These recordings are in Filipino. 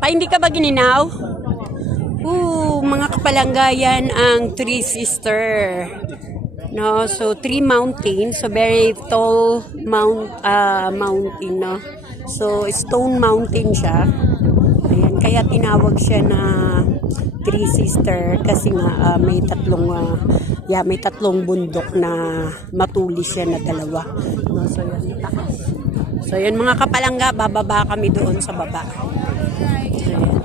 Pa, hindi ka ba gininaw? Mga kapalanggayan ang Three Sister. No, so three mountains, so very tall mountain, no. So stone mountain siya. Ayan, kaya tinawag siya na Three Sister kasi nga may tatlong bundok na matulis siya na dalawa. No, so yan, taas. So yan mga kapalangga, bababa kami doon sa baba. So, yan.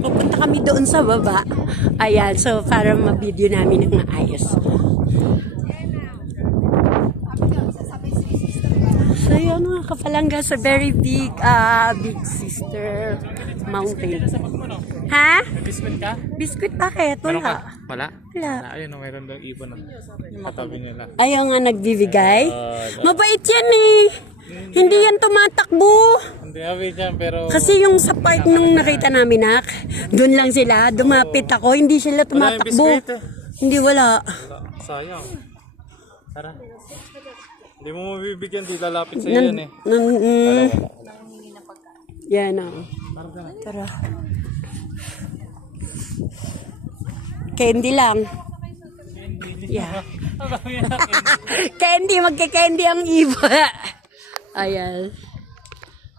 Pupunta kami doon sa baba. Ayan, so para ma-video namin ng maayos. So yun mga kapalangga, so very big sister mountain. Ha? Biscuit ka? Biscuit bakit? Wala. Wala? Wala. Ayun, mayroon daw ibon yung katabi nila. Ayaw nga nagbibigay? Mabait yan eh. Hindi yan tumatakbo. Hindi abi dyan, pero... Kasi yung sa park nung nakita namin, doon lang sila, dumapit ako, hindi sila tumatakbo. Hindi, wala. Sayang. Tara. Hindi mo mabibigyan, di lalapit sa yan eh. Yan o. Tara. Candy lang. Yeah. Candy, magka-candy ang iba. Ayan.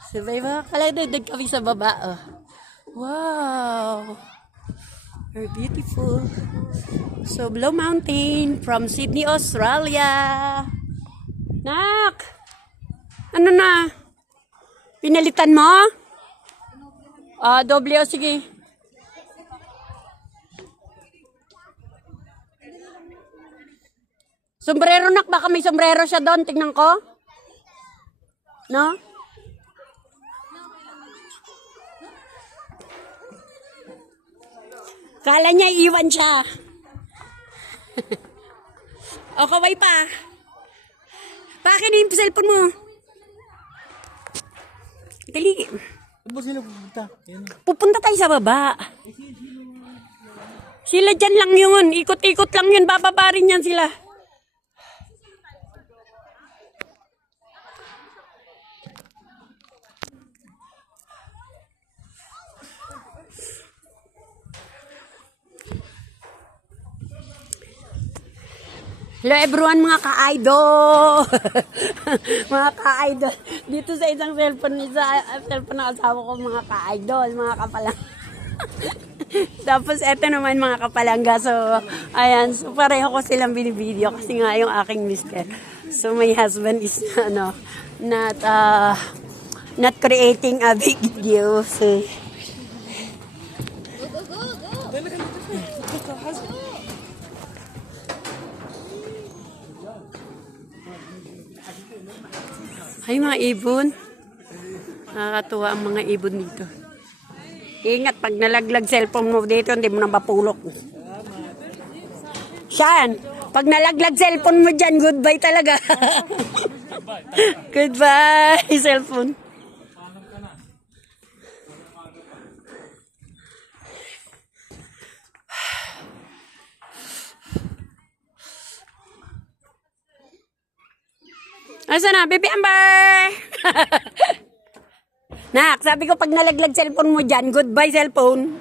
Sabay mga kalagdag kami sa baba. Oh. Wow. Very beautiful. So, Blue Mountain from Sydney, Australia. Nak! Ano na? Pinalitan mo? Doble o sige. Sombrero nak, baka may sombrero siya doon. Tingnan ko. No? Kala niya iwan siya. O, kaway pa. Pakin yung cellphone mo. Dali. Saan sila pupunta? Pupunta tayo sa baba. Sila dyan lang yun. Ikot-ikot lang yun. Bababa rin yan sila. Hello everyone mga ka-idol. Mga ka-idol. Dito sa isang cellphone ng asawa ko mga ka-idol, mga kapalang. Tapos eto naman mga kapalangga. So ayan, so pareho ko silang binibideo kasi nga yung aking mister. So my husband is not creating a big video. So ay, mga ibon. Nakakatuwa ang mga ibon dito. Ingat, pag nalaglag cellphone mo dito, hindi mo na mapulok. Siyan, pag nalaglag cellphone mo dyan, goodbye talaga. Goodbye, cellphone. Asa na, Baby Amber? Nak, sabi ko pag nalaglag cellphone mo dyan, goodbye cellphone.